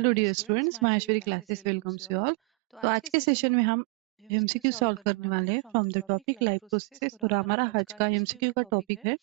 Hello dear students, Maheshwari classes welcomes you all. तो आज के सेशन में हम एमसीक्यू सॉल्व करने वाले हैं from the topic life processes. और हमारा आज का एमसीक्यू का टॉपिक है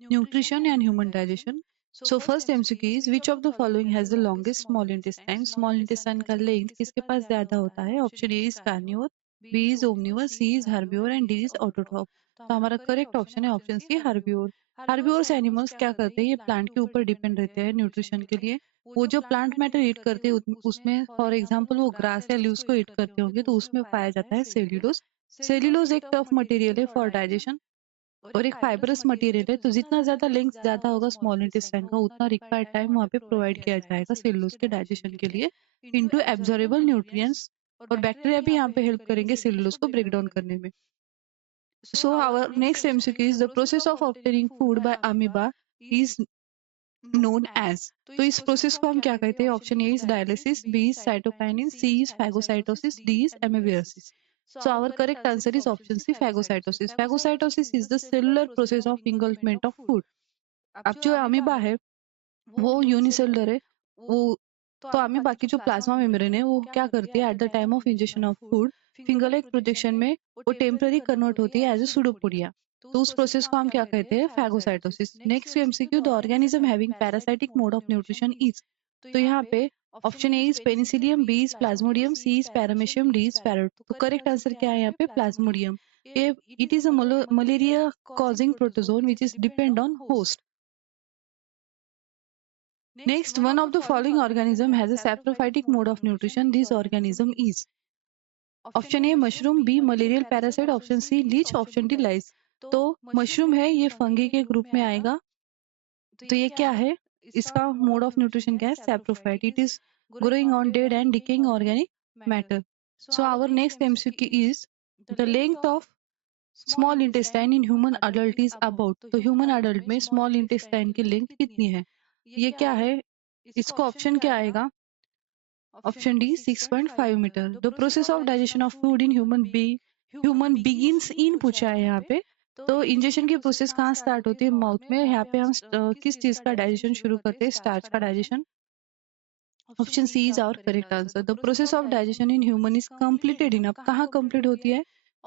nutrition and human digestion. So first MCQ is which of the following has the longest small intestine. Small intestine का लेंथ किसके पास ज्यादा होता है? Option A is carnivore, B is omnivore, C is herbivore and D is autotroph. तो हमारा correct option है option C herbivore. Herbivores animals क्या करते हैं? ये प्लांट के ऊपर डिपेंड रहते हैं न्यूट्रिशन के लिए। वो जो प्लांट मैटर ईट करते हैं उसमें फॉर एग्जांपल वो ग्रास या लीव्स को ईट करते होंगे तो उसमें पाया जाता है सेल्यूलोज। सेल्यूलोज एक टफ मटेरियल है फॉर डाइजेशन और एक फाइबरस मटेरियल है। तो जितना ज्यादा लेंथ ज्यादा होगा स्मॉल इंटेस्टाइन का, उतना रिक्वायर्ड टाइम वहाँ पे प्रोवाइड किया जाएगा सेल्यूलोज के डाइजेशन के लिए इनटू एब्जॉर्बेबल न्यूट्रिएंट्स। और बैक्टीरिया भी यहाँ पे हेल्प करेंगे सेल्यूलोज को ब्रेक डाउन करने में। So our next MCQ is the process of obtaining food by amoeba is known as। तो इस प्रोसेस को हम क्या कहते हैं? Option A is dialysis, B is cytokinin, C is phagocytosis, D is amoebiasis. So our correct answer is option C phagocytosis. Phagocytosis is the cellular process of engulfment of food। अब जो amoeba है वो unicellular है। वो तो amoeba की जो plasma membrane है वो क्या करती है? At the time of injection of food finger like projection में वो टेम्पररी कन्वर्ट होती है एज ए सुडोपोडिया। तो उस प्रोसेस को हम क्या कहते हैं? Phagocytosis. Next MCQ, the organism having parasitic mode of nutrition is. तो यहाँ पे option A is penicillium, B is plasmodium, C is paramecium, D is parrot. तो करेक्ट आंसर क्या है यहाँ पे? प्लाज्मोडियम। ये it is a malaria causing protozoan which is depend on host. Next, one of the following organism has a saprophytic mode of nutrition. This organism is option A mushroom, B malarial parasite, option C leech, option D lice. तो mushroom है, ये fungi के group में आएगा। तो ये क्या है? इसका मोड ऑफ न्यूट्रिशन क्या है? Saprophyte. It is growing on dead and decaying organic matter. So our next MCQ is the length of small intestine in human adult is about. तो ह्यूमन अडल्ट में स्मॉल इंटेस्टाइन की length कितनी है? ये क्या है? इसको ऑप्शन क्या आएगा? Option D 6.5 metre. The process of digestion of food in human begins in पूछा है यहाँ पे। तो इंजेक्शन की प्रोसेस कहाँ स्टार्ट होती है? माउथ में। यहाँ पे हम किस चीज का डाइजेशन शुरू करते हैं? स्टार्च का digestion. Option C is our correct answer. The process of digestion in human is completed in. अब कहाँ कंप्लीट होती है?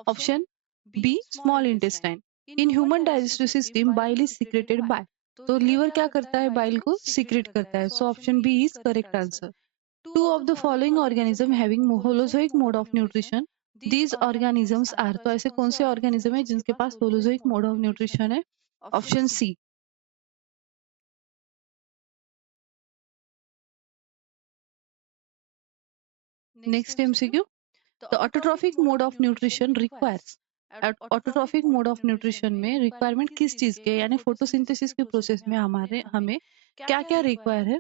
Option B small intestine. In human digestive system bile is secreted by. तो liver क्या करता है? Bile को secrete करता है। So option B is correct answer. Two of the following organism having holozoic mode of nutrition. These organisms are। तो ऐसे कौन से ऑर्गेनिज्म है जिनके पास होलोजोइक मोड ऑफ न्यूट्रिशन है? Option C. Next MCQ, the autotrophic mode of nutrition requires. Autotrophic mode of nutrition में requirement किस चीज के? यानी फोटोसिंथेसिस के प्रोसेस में हमें क्या क्या रिक्वायर है?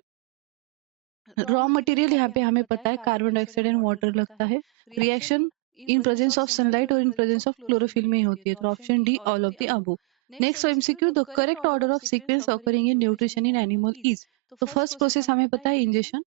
रॉ मटेरियल यहाँ पे हमें पता है कार्बन डाइऑक्साइड एंड वाटर लगता है। Reaction in presence of sunlight और इन प्रेजेंस ऑफ क्लोरोफिल में ही होती है। तो option D all of the above. Next MCQ, the correct order of sequence occurring in nutrition in animal is. तो first process हमें पता है injection,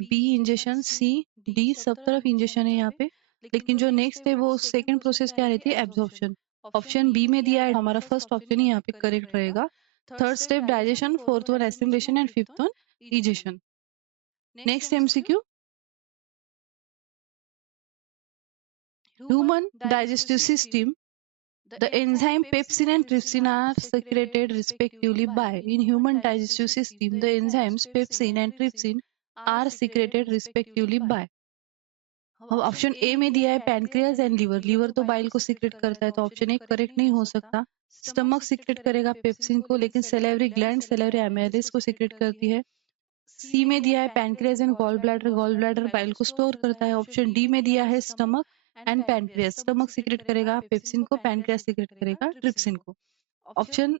B injection, C D सब तरफ इंजेक्शन है यहाँ पे। लेकिन जो नेक्स्ट है वो सेकेंड प्रोसेस क्या रहती है? एब्जॉर्प्शन। ऑप्शन बी में दिया है, हमारा फर्स्ट ऑप्शन ही यहाँ पे करेक्ट रहेगा। Third step digestion, fourth one assimilation and fifth one egestion. Next MCQ, human digestive system, the enzyme pepsin and trypsin are secreted respectively by। In human digestive system, the enzymes pepsin and trypsin are secreted respectively by। अब option A में दिया है pancreas and liver. Liver तो bile को secret करता है, तो option A correct नहीं हो सकता। स्टमक सीक्रेट करेगा पेप्सिन को, लेकिन सेलेवरी ग्लैंड सेलेवरी एमाइलेज को सीक्रेट करती है। सी में दिया है pancreas and gall bladder bile को स्टोर करता है। ऑप्शन डी में दिया है stomach and pancreas. Stomach secrete करेगा पेप्सिन को, पैनक्रियाज सीक्रेट करेगा ट्रिप्सिन को। Option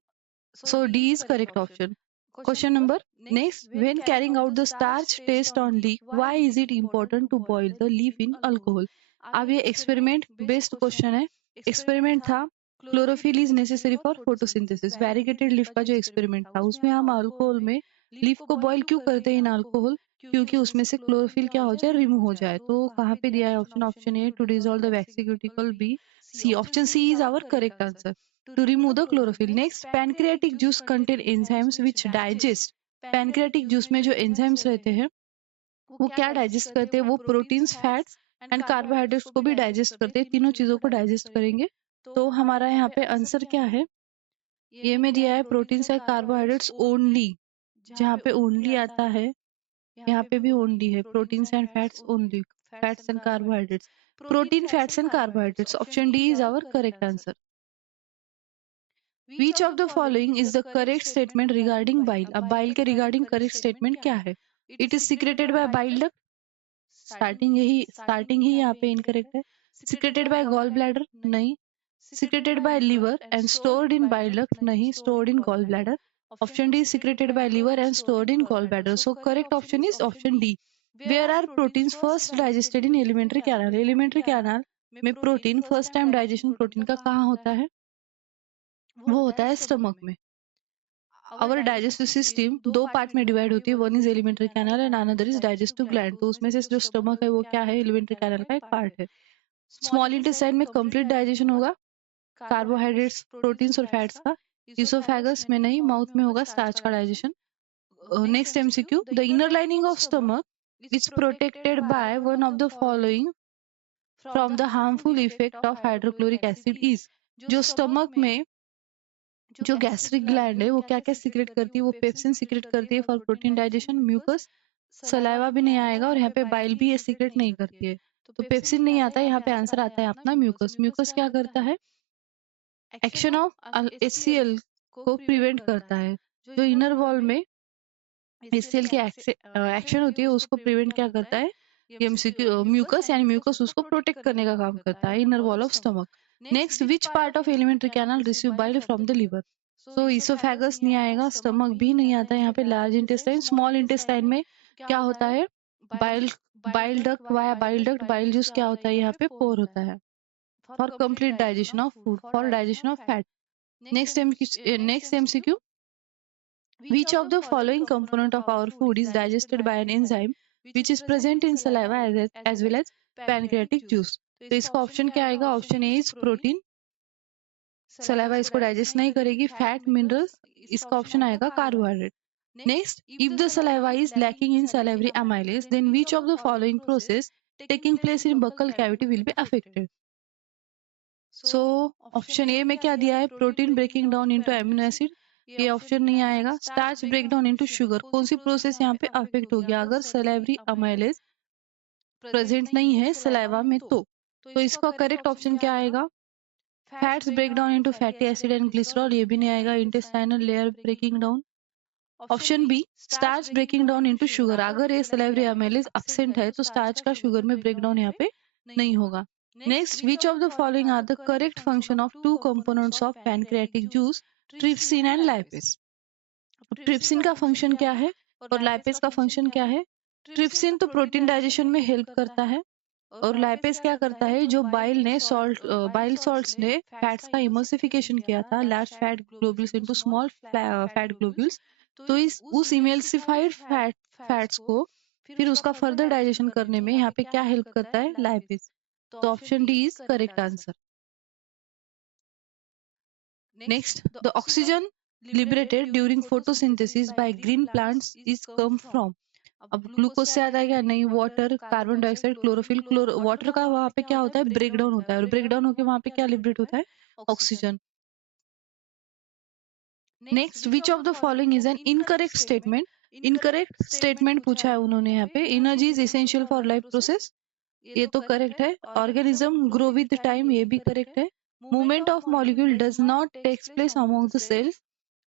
so D is correct option. Question number next, when carrying out the starch test on leaf, why is it important to boil the leaf in alcohol. अब ये experiment based question है। Experiment था chlorophyll is necessary for photosynthesis. Variegated leaf का जो experiment था उसमें हम alcohol में लीफ को बॉईल क्यों करते हैं इन अल्कोहल? क्योंकि उसमें से क्लोरोफिल क्या हो जाए? रिमूव हो जाए। तो कहाँ पे दिया है option? Option A to dissolve the waxy cuticle, B C. Option C is our correct answer, to remove the chlorophyll. Next, pancreatic juice contain enzymes which digest। Pancreatic juice में जो एंजाइम्स रहते हैं वो क्या डाइजेस्ट करते हैं, वो proteins, fats and carbohydrates को भी डाइजेस्ट करते हैं, तीनों चीजों को डाइजेस्ट करेंगे। तो हमारा यहाँ पे आंसर क्या है, ये में दिया है प्रोटीन्स एंड कार्बोहाइड्रेट्स ओनली, जहाँ पे ओनली आता है यहाँ पे भी ओनली है, proteins and fats only, fats and carbohydrates, protein, fats and carbohydrates. Option D is our correct answer. Which of the following is the correct statement regarding bile? अब bile के regarding correct statement क्या है? It is secreted by bile duct, starting ही यहाँ पे incorrect है। Secreted by gall bladder, नहीं। Secreted by liver and stored in bile duct, नहीं, stored in gall bladder। Option D is secreted by liver and stored in gall bladder. So correct option is option D. Where are proteins first digested in alimentary canal? Alimentary canal में protein first time digestion protein का कहाँ होता है? वो होता है stomach में। अवर digestive system दो पार्ट में डिवाइड होती है, one is alimentary canal and another is digestive gland. तो उसमें से जो स्टमक है वो क्या है, एलिमेंट्री कैनाल का एक पार्ट है। स्मॉल इंटेस्टाइन में कंप्लीट डाइजेशन होगा कार्बोहाइड्रेट्स, प्रोटीन्स और फैट्स का। इसोफेगस में नहीं, माउथ में होगा स्टार्च का digestion. Next MCQ, the inner lining of stomach is protected by one of the following from the harmful effect of hydrochloric acid is. जो stomach में जो गैस्ट्रिक ग्लैंड है वो क्या क्या सीक्रेट करती है, वो पेप्सिन सीक्रेट करती है for protein digestion, mucus, saliva भी नहीं आएगा और यहाँ पे बाइल भी ये सीक्रेट नहीं करती है। तो पेप्सिन नहीं आता है, यहाँ पे आंसर आता है अपना म्यूकस। म्यूकस क्या करता है, एक्शन ऑफ एचसीएल को प्रिवेंट करता है। जो इनर वॉल में एचसीएल की एक्शन होती है उसको प्रिवेंट क्या करता है, एमसीक्यू म्यूकस, यानी म्यूकस उसको प्रोटेक्ट करने का काम करता है, inner wall of stomach. Next, which part of alimentary canal receive bile from the liver? So oesophagus नहीं आएगा, स्टमक भी नहीं आता है, यहाँ पे लार्ज इंटेस्टाइन, स्मॉल इंटेस्टाइन में क्या होता है, bile, bile duct, via bile duct, bile juice क्या होता है यहाँ पे, पोर होता है for complete digestion of food, for digestion of fat. Next MCQ, which of the following component of our food is digested by an enzyme which is present in saliva as well as pancreatic juice? तो इसका option क्या आएगा, option A is protein, saliva इसको digest नहीं करेगी, fat, minerals, इसका option आएगा carbohydrate. Next, if the saliva is lacking in salivary amylase then which of the following process taking place in buccal cavity will be affected? So option A में क्या दिया है, protein breaking down into amino acid, ये ऑप्शन नहीं आएगा। Starch break down into sugar, कौन सी प्रोसेस यहाँ पे अफेक्ट हो गया अगर सलाइवरी अमाइलेज प्रेजेंट नहीं है सलाइवा में तो इसका करेक्ट ऑप्शन क्या आएगा, fats break down into fatty acid and glycerol, ये भी नहीं आएगा। Intestinal layer breaking down, option B starch breaking down into sugar, अगर ये सलाइवरी अमाइलेज एब्सेंट है तो स्टार्च का शुगर में ब्रेक डाउन यहाँ पे नहीं होगा। Next, which of the following are the correct function of two components of pancreatic juice, trypsin and lipase? Trypsin का फंक्शन क्या है और लाइपेज का फंक्शन क्या है? ट्रिप्सिन तो प्रोटीन डाइजेशन में हेल्प करता है और लाइपेज क्या करता है, जो बाइल सॉल्ट्स ने फैट्स का इमल्सिफिकेशन किया था, large fat globules into small fat globules, तो इस उस इमल्सिफाइड फैट्स को फिर उसका फर्दर डाइजेशन करने में यहाँ पे क्या हेल्प करता है, लाइपेज। तो option D is correct answer. Next, the oxygen liberated during photosynthesis by green plants is come from. अब ग्लूकोज से आता है क्या, नहीं, water, carbon dioxide, chlorophyll. Water का वहां पे क्या होता है, ब्रेक डाउन होता है और ब्रेक डाउन होकर वहां पे क्या लिबरेट होता है, oxygen. Next, which of the following is an incorrect statement? Incorrect statement पूछा है उन्होंने यहाँ पे, energy is essential for life process, ये तो करेक्ट है। ऑर्गेनिज्म ग्रो विद टाइम, ये भी करेक्ट है। Movement of molecule does not takes place among the cells,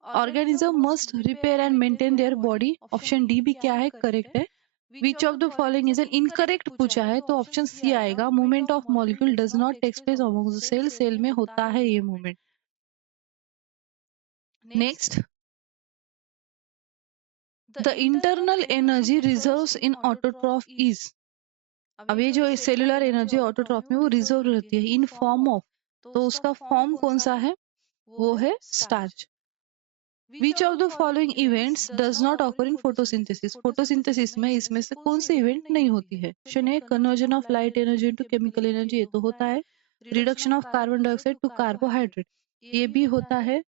organism must repair and maintain their body, option D भी क्या है, correct है। Which of the following is an incorrect पूछा है तो ऑप्शन सी आएगा, movement of molecule does not takes place among the cell, cell में होता है ये movement. Next, the internal energy reserves in autotroph is. अब ये जो सेलुलर एनर्जी ऑटोट्रॉफ में वो रिजर्व रहती है इन फॉर्म ऑफ, तो उसका फॉर्म कौन सा है, वो है starch. Which of the following events does not occur in photosynthesis? Photosynthesis में इसमें से कौन सी इवेंट नहीं होती है? Option A conversion of light energy into chemical energy, ये तो होता है। Reduction of carbon dioxide to carbohydrate, ये भी होता है।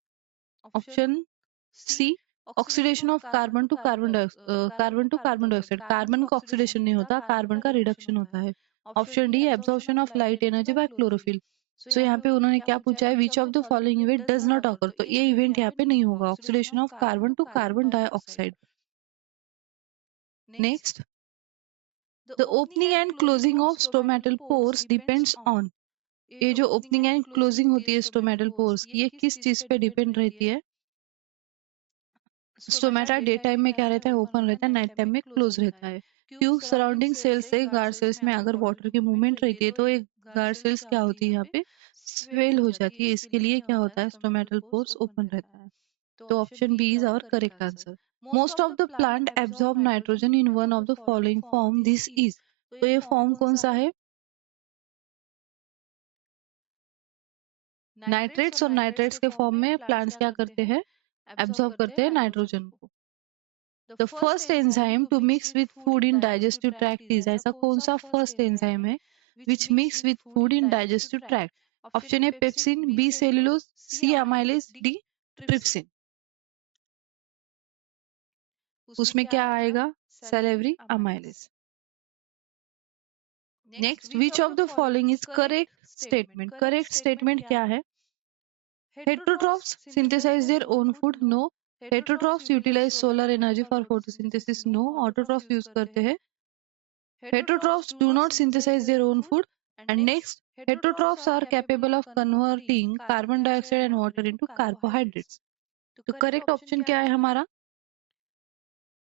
Option C oxidation of carbon to carbon dioxide, carbon का ऑक्सीडेशन नहीं होता, कार्बन का रिडक्शन होता है। Option D absorption of light energy by chlorophyll. So यहाँ पे उन्होंने क्या पूछा है, which of the following event does not occur, तो ये इवेंट यहाँ पे नहीं होगा, oxidation of carbon to carbon dioxide. Next, the opening and closing of stomatal pores depends on. ये जो ओपनिंग एंड क्लोजिंग होती है स्टोमेटल पोर्स की, ये किस चीज पे डिपेंड रहती है? स्टोमेटा डे टाइम में क्या रहता है, ओपन रहता है, नाइट टाइम में क्लोज रहता है। क्यों? सराउंडिंग सेल्स से गार्ड सेल्स में अगर वाटर की मूवमेंट रहती है तो एक गार्ड सेल्स क्या होती है यहाँ पे, स्वेल हो जाती है, इसके लिए क्या होता है, स्टोमेटल पोर्स ओपन रहता है। तो option B is our correct answer. Most of the plant absorb nitrogen in one of the following form, this is. तो ये फॉर्म कौन सा है? नाइट्रेट्स, और नाइट्रेट्स के फॉर्म में प्लांट्स क्या करते हैं, एब्जॉर्ब करते हैं नाइट्रोजन को। The first enzyme to mix with food in digestive tract is, ऐसा कौन सा फर्स्ट एंजाइम है which mix with food in digestive tract? Option A pepsin, B cellulose, C amylase, D trypsin. उसमें क्या आएगा, salivary amylase. Next, which of the following is correct statement? Correct statement क्या है? Heterotrophs synthesize their own food, no. Heterotrophs utilise solar energy for photosynthesis, no. Autotrophs use करते हैं। Heterotrophs do not synthesize their own food. And next, heterotrophs are capable of converting carbon dioxide and water into carbohydrates. तो correct option क्या है हमारा?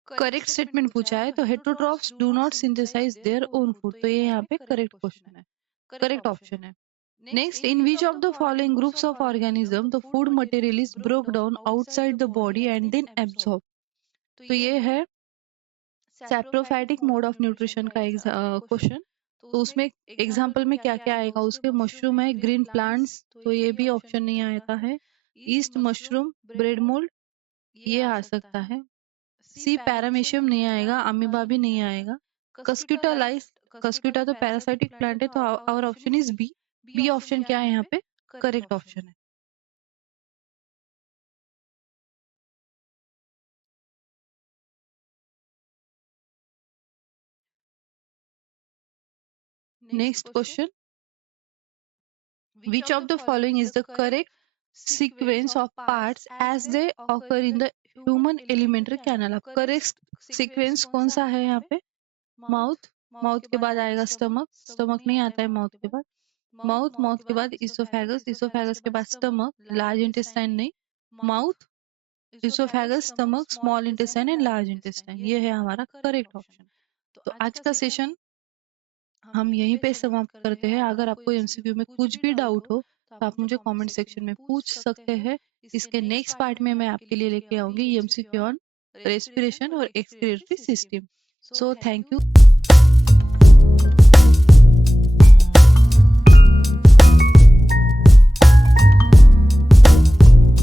Correct statement पूछा है तो heterotrophs do not synthesize their own food, तो ये यहाँ पे करेक्ट क्वेश्चन है, करेक्ट ऑप्शन है। Next, in which of the following groups of organism the food material is broke down outside the body and then absorb? तो ये है saprophytic mode of nutrition का क्वेश्चन। तो उसमें एग्जाम्पल में क्या क्या आएगा उसके? मशरूम है, ग्रीन प्लांट्स, तो ये भी ऑप्शन नहीं आता है। ईस्ट मशरूम, ब्रेड मोल्ड, ये आ सकता है। सी पैरामीशियम नहीं आएगा, अमीबा भी नहीं आएगा। कस्क्यूटा लाइस, कस्क्यूटा तो पैरासाइटिक प्लांट है, तो our option is B. B option क्या है यहाँ पे, करेक्ट ऑप्शन है। Next question, which of the following is the correct sequence of parts as they occur in the human alimentary canal? अब correct sequence कौन सा है यहाँ पे? माउथ, माउथ के बाद आएगा स्टमक, स्टमक नहीं आता है माउथ के बाद। माउथ, माउथ के बाद इसोफेगस, इसोफेगस के बाद स्टमक, लार्ज इंटेस्टाइन नहीं, mouth, oesophagus, stomach, small intestine and large intestine, ये है हमारा करेक्ट ऑप्शन। तो आज का सेशन हम यहीं पे समाप्त करते हैं। अगर आपको एमसीक्यू में कुछ भी डाउट हो तो आप मुझे कमेंट सेक्शन में पूछ सकते हैं। इसके नेक्स्ट पार्ट में मैं आपके लिए लेके आऊंगी एमसीक्यू ऑन रेस्पिरेशन और excretory system. So thank you.